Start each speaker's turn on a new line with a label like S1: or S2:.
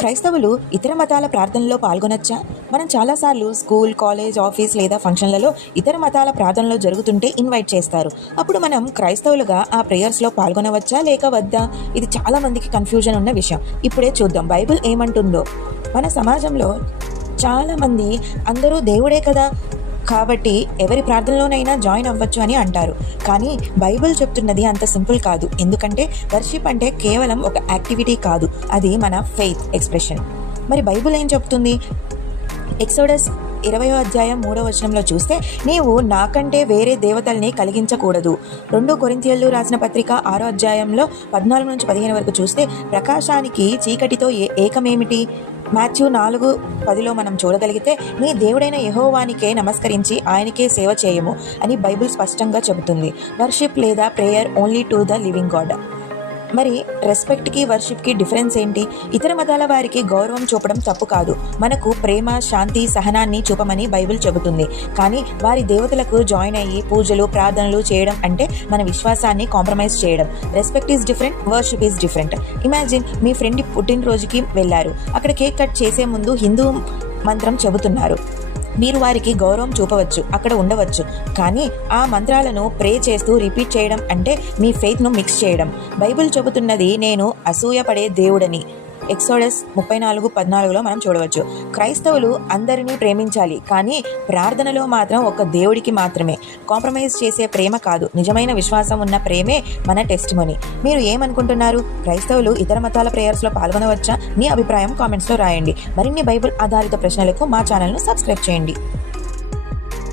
S1: క్రైస్తవులు ఇతర మతాల ప్రార్థనలో పాల్గొనొచ్చా? మనం చాలాసార్లు స్కూల్ కాలేజ్ ఆఫీస్ లేదా ఫంక్షన్లలో ఇతర మతాల ప్రార్థనలు జరుగుతుంటే ఇన్వైట్ చేస్తారు. అప్పుడు మనం క్రైస్తవులుగా ఆ ప్రేయర్స్లో పాల్గొనవచ్చా లేక వద్దా? ఇది చాలామందికి కన్ఫ్యూజన్ ఉన్న విషయం. ఇప్పుడే చూద్దాం బైబిల్ ఏమంటుందో. మన సమాజంలో చాలామంది అందరూ దేవుడే కదా? కాబట్టి ఎవరి ప్రార్థనలోనైనా జాయిన్ అవ్వచ్చు అని అంటారు. కానీ బైబిల్ చెప్తున్నది అంత సింపుల్ కాదు. ఎందుకంటే వర్షిప్ అంటే కేవలం ఒక యాక్టివిటీ కాదు. అది మన ఫెయిత్ ఎక్స్ప్రెషన్. మరి బైబిల్ ఏం చెప్తుంది? ఎక్సోడస్ ఇరవయో అధ్యాయం మూడో వచనంలో చూస్తే నీవు నాకంటే వేరే దేవతల్ని కలిగించకూడదు. రెండు కొరింథియల్లో రాసిన పత్రిక ఆరో అధ్యాయంలో పద్నాలుగు నుంచి పదిహేను వరకు చూస్తే ప్రకాశానికి చీకటితో ఏ ఏకమేమిటి? మాథ్యూ నాలుగు పదిలో మనం చూడగలిగితే నీ దేవుడైన యహోవానికే నమస్కరించి ఆయనకే సేవ చేయము అని బైబిల్ స్పష్టంగా చెబుతుంది. వర్షిప్ లేదా prayer only to the living God. మరి రెస్పెక్ట్కి వర్షిప్కి డిఫరెన్స్ ఏంటి? ఇతర మతాల వారికి గౌరవం చూపడం తప్పు కాదు. మనకు ప్రేమ శాంతి సహనాన్ని చూపమని బైబిల్ చెబుతుంది. కానీ వారి దేవతలకు జాయిన్ అయ్యి పూజలు ప్రార్థనలు చేయడం అంటే మన విశ్వాసాన్ని కాంప్రమైజ్ చేయడం. Respect is different worship is different imagine me friend పుట్టినరోజుకి వెళ్ళారు. అక్కడ కేక్ కట్ చేసే ముందు హిందూ మంత్రం చెబుతున్నారు. మీరు వారికి గౌరవం చూపవచ్చు అక్కడ ఉండవచ్చు. కానీ ఆ మంత్రాలను ప్రే చేస్తూ రిపీట్ చేయడం అంటే మీ ఫెయిత్ను మిక్స్ చేయడం. బైబిల్ చెబుతున్నది నేను అసూయపడే దేవుడని. ఎక్సోడస్ ముప్పై నాలుగు పద్నాలుగులో మనం చూడవచ్చు. క్రైస్తవులు అందరినీ ప్రేమించాలి కానీ ప్రార్థనలో మాత్రం ఒక దేవుడికి మాత్రమే. కాంప్రమైజ్ చేసే ప్రేమ కాదు నిజమైన విశ్వాసం ఉన్న ప్రేమే మన టెస్ట్ మీరు ఏమనుకుంటున్నారు? క్రైస్తవులు ఇతర మతాల ప్రేయర్స్లో పాల్గొనవచ్చా? మీ అభిప్రాయం కామెంట్స్లో రాయండి. మరిన్ని బైబిల్ ఆధారిత ప్రశ్నలకు మా ఛానల్ను సబ్స్క్రైబ్ చేయండి.